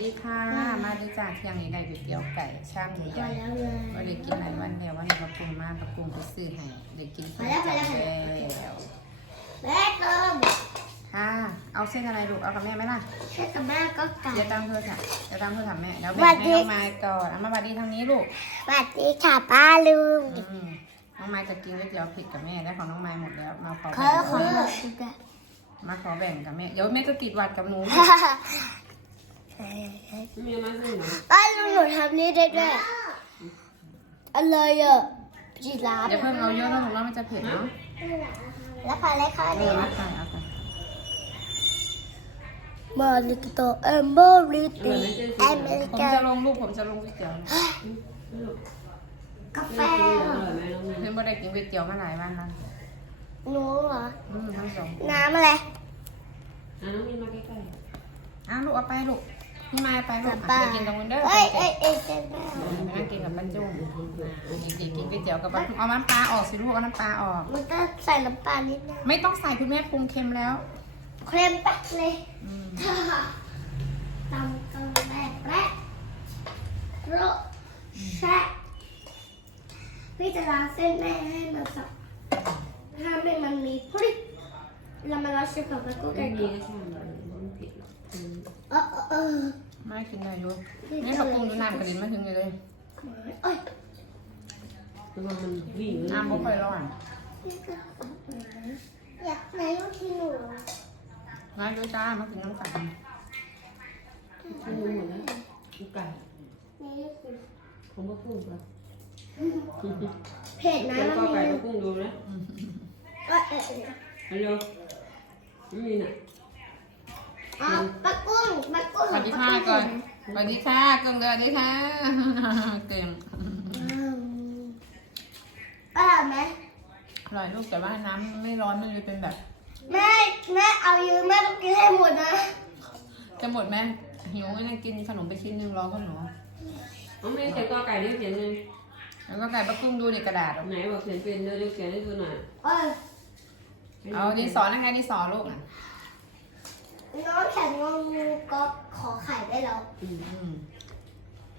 ดีค่ะ มาดูจากเที่ยงนี้ได้ก๋วยเตี๋ยวไก่ช่างใหญ่แล้วเลยว่าเด็กกินหลายวันแล้ววันนี้มาปรุงมาปรุงไปซื้อให้เด็กกินมาแล้วมาแล้วแล้วแม่เติมค่ะ เอาเส้นอะไรลูก เอากับแม่ไหมล่ะแค่กับแม่ก็ไก่เดี๋ยวตามเธอค่ะเดี๋ยวตามเธอถามแม่เดี๋ยวสวัแม่สดีให้น้องไม้ก่อนเอามาบัดดีทางนี้ลูกสวัสดีค่ะป้าลุงอืมน้องไม้จะกินก๋วยเตี๋ยวผิดกับแม่ได้ของน้องไม้หมดแล้วมาขอขอแบ่งขอกับแม่ดูกันมาขอแบ่งกับแม่ เดี๋ยวแม่จะติดหวัดกับหนู มีมาสิหนูป้าลุงหนูทำนี่ได้ด้วยอะไรอะจีราฟเดี๋ยวเพิ่งเอาเยอะนะของเรามันจะเผ็ดเนาะแล้วพาอะไรคะเอนี่อมาค่ะเอาค่ะมาลิโตเอมเบอร์ลิตอเมริผมกาจะลงรูปผมจะลงก๋วยเตี๋ยวกาแฟอร่อยไหมน้องมีเพิ่งไม่ได้กินก๋วยเตี๋ยวมาหลายวันแล้วหนูเหรออืมทั้งสองน้ำอะไรอะน้องมีมาใกล้อ้าวลูกเอาไปลูกพี่ มายไปลูกป้าไปกินตรงนู้นเด้อเอ้ยเอ้ยเอ้ยเอ้ยแม่ไปนั่งกินกับป้าจุ้งเด็กๆกินก๋วยเตี๋ยวกับป้าจุ้งเอาน้ำปลาออกสิลูกเอาน้ำปลาออก มันก็ใส่น้ำปลานิดนึงไม่ต้องใส่คุณแม่ปรุงเค็มแล้ว เค็มปักเลยอืมตำกันแรกแรกโรแช่พี่จะล้างเส้นแม่ให้มันสับถ้าไม่มันมีพริกแล้วมันเราเชื่อมกับมันก็ๆไก่ไม่มีก่อนก็ช่าง เออเออเออไม่กินได้ลูกนี่เขาปรุงด้วยน้ำกระเด็นมาถึงเลยเลยเอ้ยคือว่ามันวิ่งน้ำไม่ค่อยร้อนอยากไหนลูกที่หนูมาดูจ้ามากินน้ำกันมันหมดแล้วลูกไก่นี่คือผมก็พุ่งไปเผ็ดนะแล้วมัก็นไก่มีก็พุ่งดูนะเอ้ยเอ้ยเอ้ยฮัลโหลไม่มีน่ะ อ๋อปลากุ้งปลากุ้งสวัสดีค่ะก่อนสวัสดีค่ะกึ่งเดือนดีค่ะเก่งอืมอร่อยไหมอร่อยลูกแต่ว่าน้ำไม่ร้อนมันเลยเป็นแบบแม่แม่เอาเยอะแม่ต้องกินให้หมดนะจะหมดไหมหิวงั้นกินขนมไปชิ้นหนึงรอก็หนูน้องไม่เขียนก็ไก่นี่เขียนเลยแล้วก็ไก่ปลากุ้งดูในกระดาษไหนบอกเขียนเป็นเดี๋ยวเขียนให้ดูหน่อยเอ้ยเอาดินสอนั่งไงดินสอลูกอะ น้องแข็งงองูก็ขอไข่ได้แล้วอืมอืม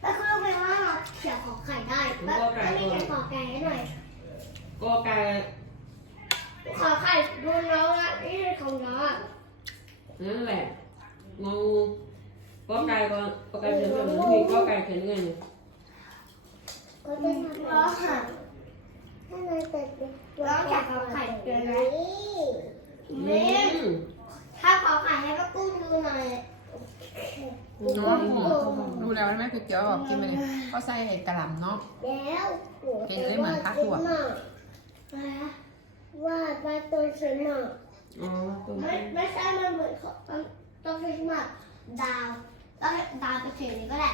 แล้วคุณรู้ไหมว่าเราเขียนขอไข่ได้แล้วแล้วไม่เขียนขอไก่ให้หน่อยก็ไก่ขอไข่ดูน้องนะนี่คือของน้องอะนั่นแหละงูก็ไก่ก็ก็ไก่เขียนเป็นเหมือนมีก็ไก่เขียนยังไงเนี่ยน้องค่ะน้องอยากขอไข่เกินไหมอืนี่ม ถ้าขอไข่ให้ป้ากุ้งดูหน่อยน้องดูแล้วแม่คือเกี๊ยวบอกกินไปเลยก็ใส่ไอ้กระหล่ำเนาะ แล้วกินเลยเหมือนข้าวถั่ว ว่าปลาตัวสวยมากอ๋อตรงไม่นี้ไม่ใช่มันเหมือนของต้องใช้สมัครดาวต้องดาวเป็นสีนี้ก็ได้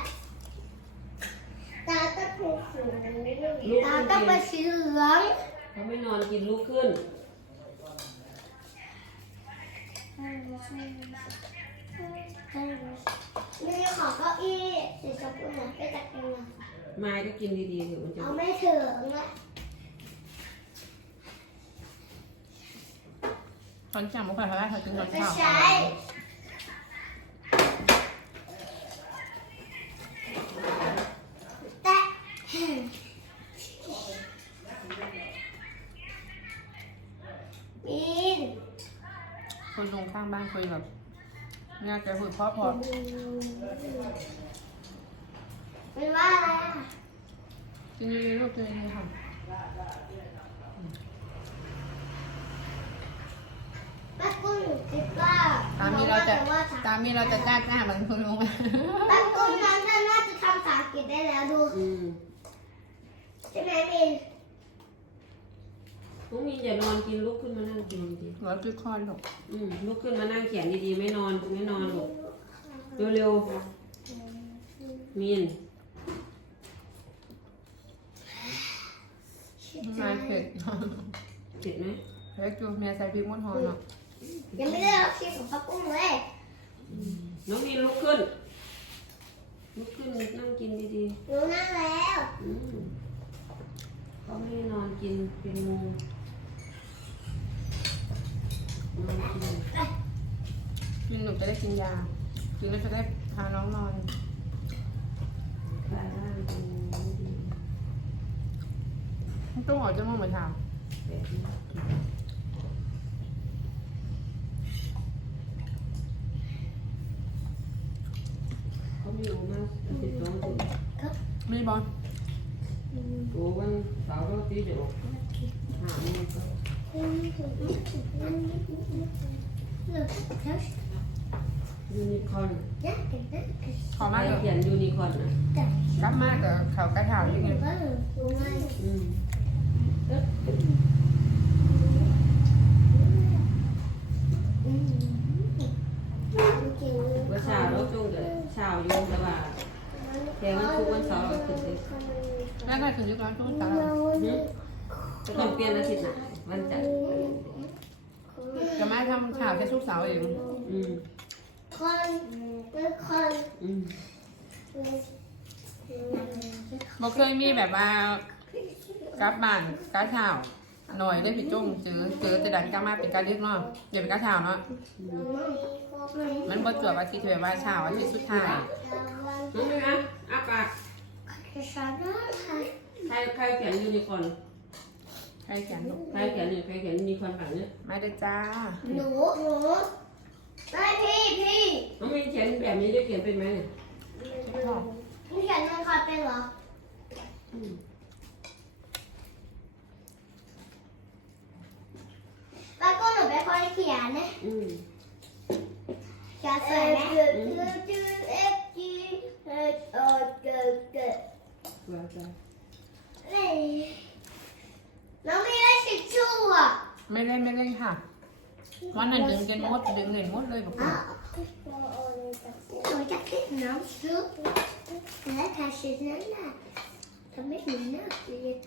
ดาวต้องเป็นสีนี้ดาวต้องเป็นสีเหลืองเขาไม่นอนกินลุกขึ้น นี่ของเก้าอี้สีชมพูนะไปจัดกันนะไม้ก็กินดีๆเถอะมันจะเอาไม่ถึงนะตอนจังมุกเขาได้เขากินตอนไม่เช้า ใช่ คนตรงข้างบ้านคุยแบบน่าจะคุยเพราะพอเป็นว่าอะไรอะกินดีๆลูกกินดีๆค่ะแม่กุ้งหนูคิดว่าตามนี้เราจะว่าตามนี้เราจะจ้าจ้าเหมือนคุณลุงแม่กุ้งนั้นน่าจะทำภาษาอังกฤษได้แล้วดู อืม ใช่ไหมมิน น้องมีนอย่านอนกินลุกขึ้นมานั่งกินดีหัวคือคอนลูกๆอืมลุกขึ้นมานั่งเขียนดีๆไม่นอนไม่นอนลูกเร็วๆมีนมาเผ็ดเจ็บไหมเผ็ดจูเมียใส่พริกมดหอมเนาะยังไม่ได้รับชิมของป้ากุ้งเลยน้องมีนลุกขึ้นลุกขึ้นนั่งกินดีหนูนั่งแล้วๆอืมเขาไม่ได้นอนกินเป็นงูนอน กินกินหนูจะได้กินยากินแล้วจะได้พาน้องนอนกลายร่างเป็นดีต้องออกจะมองเหมือนทแบบนี้เขาไม่รู้มากติดสองสิำไม่บอลโอ้วันเสาร์ก็ตีเดี๋ยวหาโมงก็ Look, there's ยูนิคอร์น that, that, ขอใครมากเลยเขียนยูนิคอร์นนะ that. กลับมากกับเขากระถางยังไงอืมว่าเช้าเราจงแต่เช้าอยู่แต่ว่าแกวันศุกร์วันเสาร์ก็ขึ้นเลยแม่ก็ถึงยุคร้อนทุกตาจะต้องเปลี่ยนอาทิตย์หน้าวันจันทร์ จะมาทำข่าวแค่ทุกเสาร์เอง อืม Con, cái con, อืมบอกเคยมีแบบว่ากลับบ้านกระถางหน่อยได้ผิดจุ้งเจอเจอแต่ดันกลับมาเป็นการเรียกเนาะอย่าเป็นกระถางเนาะมันบ่จวบอาทิตย์แบบว่าเช้าอาทิตย์สุดท้ายน้องนึงอะอาปาก cái sao đó là ใครใครเขียนยูนิคอร์น ใครแขนลูใครแขนเนี่ยใครแขนมีความฝังเนี่ยมาเลยจ้า หนูหนูไม่พี่พี่น้องมีแขนแบบนี้ได้เขียนเป็นไหมเนี่ยพี่เขียนนังคาเป็นเหรอแล้วก็หนูไปคอยเขียนนะอืมเขียนสวยไหมจืดเอฟจีเออเกิดเกิด ว่าจะ นี่ ไม่เล่นไม่เล่นค่ะ วันนั้นดึงกันมดดึงเล่นมดเลยบอกอะหนูจะกินน้ำซุปและทาชินนั่นแหละทำให้หนูน่าเกลียด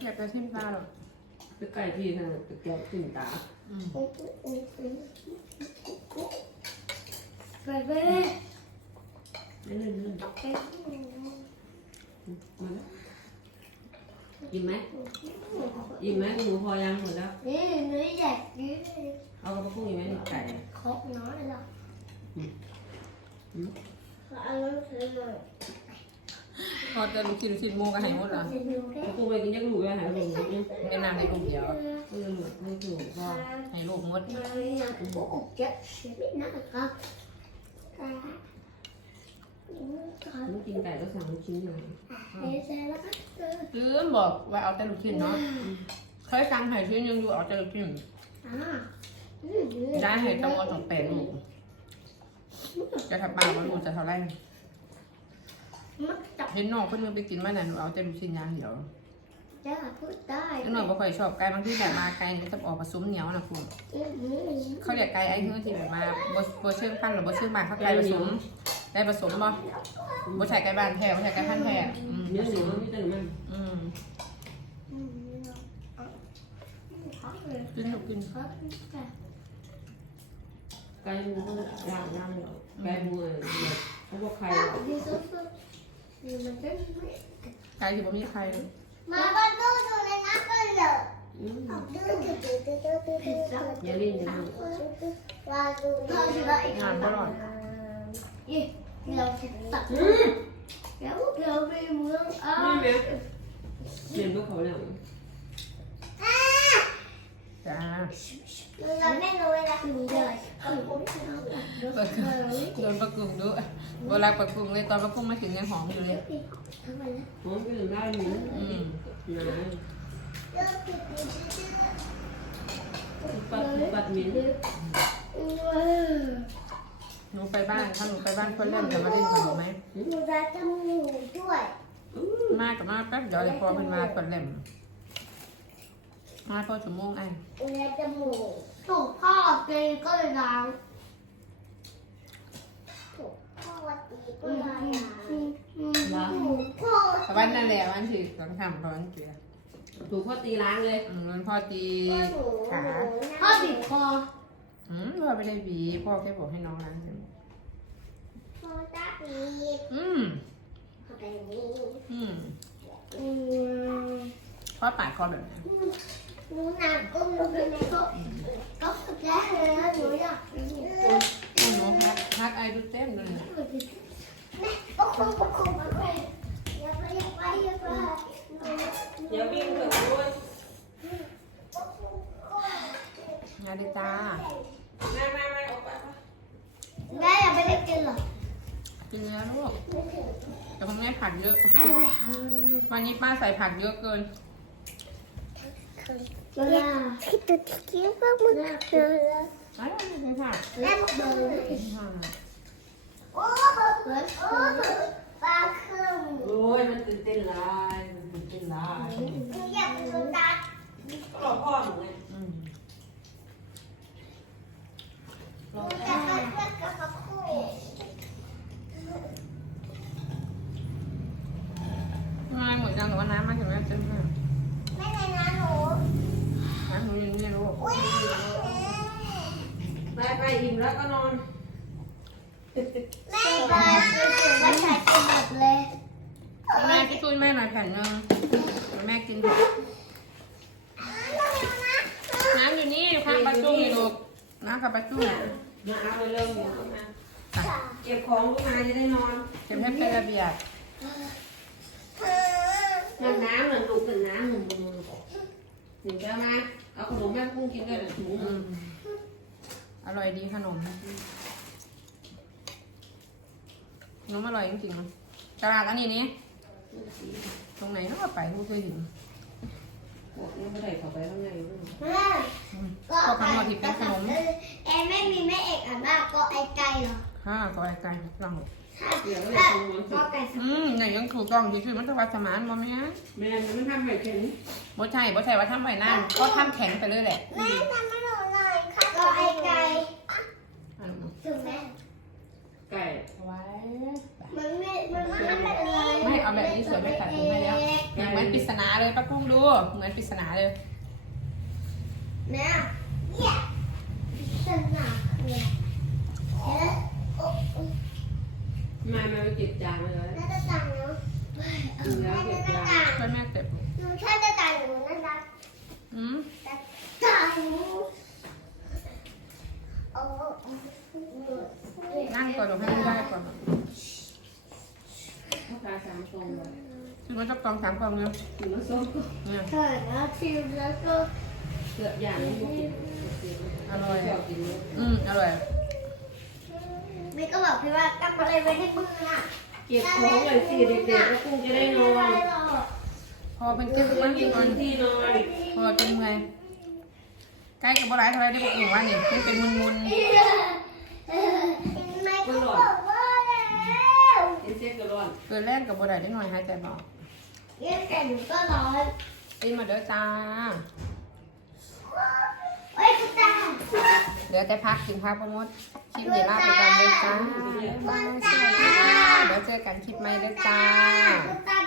ตะเกียบจะทิ่มตาหรอกไปใกล้ที่ขนาดไปแก้วขึ้นตาอืมไปไปไม่เล่นเล่นไปมาแล้วอิ่มไหมอิ่มไหมหมูพอยังหมดแล้วนี่หนูอยากกินเอากระปุกอิ่มไหมนี่ไก่ครบน้อยหรอเอาลูกซื้อมา พอจะลูกชิ้นลูกชิ้นหมูก็ให้หมดละจะดูได้กระปุกไปกินยักษ์หลูกไปหาหลูกอืมแนะนำให้ลูกเดียวเออหลูกไม่ถูกก็ให้ลูกหมดมาอยากโอ้เจ็บชีวิตนะครับไม่กินไก่ก็สั่งลูกชิ้นหน่อยเฮ้ยเสร็จแล้วก็ลืมบอกว่าเอาแต่ลูกชิ้นเนาะเคยสั่งให้ชิ้นยังอยู่เอาแต่ลูกชิ้นอ่าได้ให้จำนวนของแปดลูกจะทับปากว่าลูกจะเท่าไหร มันจับเห็นน้องเพิ่นมันไปกินมานั่นหนูเอาแต่ลูกชิ้นอยางเดียวได้พูดได้เล็กน้อยบ่ค่อยชอบไก่บางทีแบบมาไก่มันจะออกผสมเหนียวนะคุณอือหือเขาเรียกไก่ไอ้เฮือที่แบบมาบ่บ่เชื่องพันธุ์หรือบ่เชื่องบ้านเขาไก่ผสมได้ผสมบ่บ่ใช่ไก่บ้านแท้บ่ใช่ไก่พันธุ์แท้อืมเนื้อหนูไม่ต้องมันอืมอืมเอาเอาเลยกินลูกกินเอาเลยค่ะไก่หมูก็ย่างย่างหรอกไก่หมูเนี่ยเขาบอกใคร ดีสุดๆ ดีมันจะไม่ไก่ที่บ่มีไข่เลยมาบ้านตู้ดูในน้ำกันเลยอืมผิดแล้วอย่าเล่นอย่าเล่นเราจะได้อีกงานบ่รอดยี่เราจะตัดอืมแล้วเราไปเมืองอะนี่ไหมเรียนพวกเขาแล้วจ้าเราไม่รู้เวลาถึงเลยเออ ปลากุ้งโดนปลากุ้งด้วยบ่รักปลากุ้งเลยตอนปลากุ้งมาถึงยังหอมอยู่เลย หอมก็ถึงได้หมูอืมหนาปัดปัดมิ้นหนูไปบ้านถ้าหนูไปบ้านคนเล่นจะมาเล่นกับหนูไหม หนูจะจมูกด้วยมากับมาแป๊บเดียวเลยพอเพิ่นมาคนเล่นมาพอชั่วโมงไอ้หนูจะจมูก ถูกพ่อเกย์ก็เลยล้างถูกพ่อวัดพ่อแต่วันนั่นแหละวันที่สองคำตอนเกียถูกพ่อตีล้างเลยอืมมันพ่อตีขาพ่อบีบคออืมพ่อไม่ได้บีพ่อแค่บอกให้น้องล้างจมูกพ่อตาบีบอืมแบบนี้อืมอืมพ่อปาดคอแบบนี้หนูหนักก้มลงไปในโต๊ะก็สุด แล้วหนูอยากกินอืมหนูพักพักไอดูเต้นเลย แม่ก็คงก็คงมาเลยอย่าไปอย่าไปอย่าไปอย่าวิ่งเถอะด้วยงานดีจ้ามามามาออกไปแม่อย่าไปได้กินหรอกกินแล้วลูก แต่คุณแม่ผักเยอะ อะไรวันนี้ป้าใส่ผักเยอะเกินคิดจะทิ้งพวกมึงเลยอ้าวไม่ใช่ผักแม่เบอร์ไม่ใช่ผักโอ้โหโอ้ปลาเครื่องโอ้ยมันตื่นเต้นหลายมันตื่นเต้นหลายหนูอยากกินตัดก็รอพ่อหนูไงอืมหนูจะกัดกัดกับปลาคู่มาหมดจังหรือว่าน้ำมาถึงแม่เต็มเลย แม่ไหนนะหนู น้ำหนูยังไม่รู้ อุ้ย ไปไปอิ่ม แล้วก็นอน แม่ไปกินถึงว่าใส่กินหมดเลยแม่ที่ช่วยแม่หน่อยแผ่นหนึงเดี๋ยวแม่กินเถอะน้ำอยู่นี่อยู่ข้างประตูนี่ลูกน้ำกับประตูมาเอาไปเร็วอยู่มาเก็บของลูกมาจะได้นอนเก็บให้เป็นระเบียบนั่งน้ำเหมือนลูกเป็นน้ำหนึ่งมือหนึ่งจะมาเอาขนมแม่กุ้งกินด้วยนะถุงอืมอ ร่อยดีขนมขนมอร่อยจริงๆตลาดอันนี้นี่ตรงไหนเนาะไปไม่เคยเห็นพวกนี้ไม่ได้เข้าไปข้างในด้วยแม่อืมก็ขนมที่เป็นขนมแอไม่มีแม่เอกอ่านว่าก็ไอไก่เหรอห้าก็ไอ้ไก่ลองเดี๋ยวเลยถ้าตรงนั้นสิก็ไก่สอืมไหนยังถูกต้องอยู่ชื่อมันจะว่าสมานบ่แม่แม่มันทำแบบนี้บ่ใช่บ่ใช่ว่าทำไปนั่นก็ทำแข็งไปเลยแหละแม่ทำไม่หนูหน่อยค่ะก็ไอไก่ถึงแม่ ไก่ ไว้ มันไม่ มันไม่ทำแบบนี้ไม่เอาแบบนี้สวยไม่ตัดผมให้แล้วเหมือนปริศนาเลยป้ากุ้งดู เหมือนปริศนาเลยแม่เนี่ยสนาคืออะไรมามาไปเก็บจานมาเลยน่าจะต่างเนาะน่าจะต่างช่วยแม่เก็บหนูชอบจะต่างหนูน่ารักอืมต่างโอ้นั่งก่อนเดี๋ยวให้มันได้ก่อน ข้าวปลาสามฟองเลยคือมันจะกองสามกองเนี่ยถึงน้ำส้มก็เนี่ยเถิดแล้วชิมแล้วก็เกือบอย่างนี้กินอร่อย เกือบกินเลยอืมอร่อยมีก็บอกพี่ว่าตั้งอะไรไว้ในมือน่ะเก็บของอย่างสี่เด็กๆก็คงจะได้นอนพอเป็นเก็บมัมันนกิกินนก่อนที่นอนพอเป็นไงใกล้กับบ่หลายเท่าไรได้บอกหนูว่านี่มันเป็นมุนมุนไม่ก็บอกว่าแล้วกิน เส้นกระร้อนๆเกินแรกกับบ่ได้ได้หน่อยหายใจเบาเยี่ยมแต่หนูก็ร้อนเอ้ยมาเด้อจ้าเฮ้ยคุณตาเดี๋ยวแต่พักกินพักประมดคลิปเดี๋ยวลาไปก่อนเลยจ้าคุณตาเดี๋ยวเจอกันคลิปใหม่เด้อจ้าคุณตา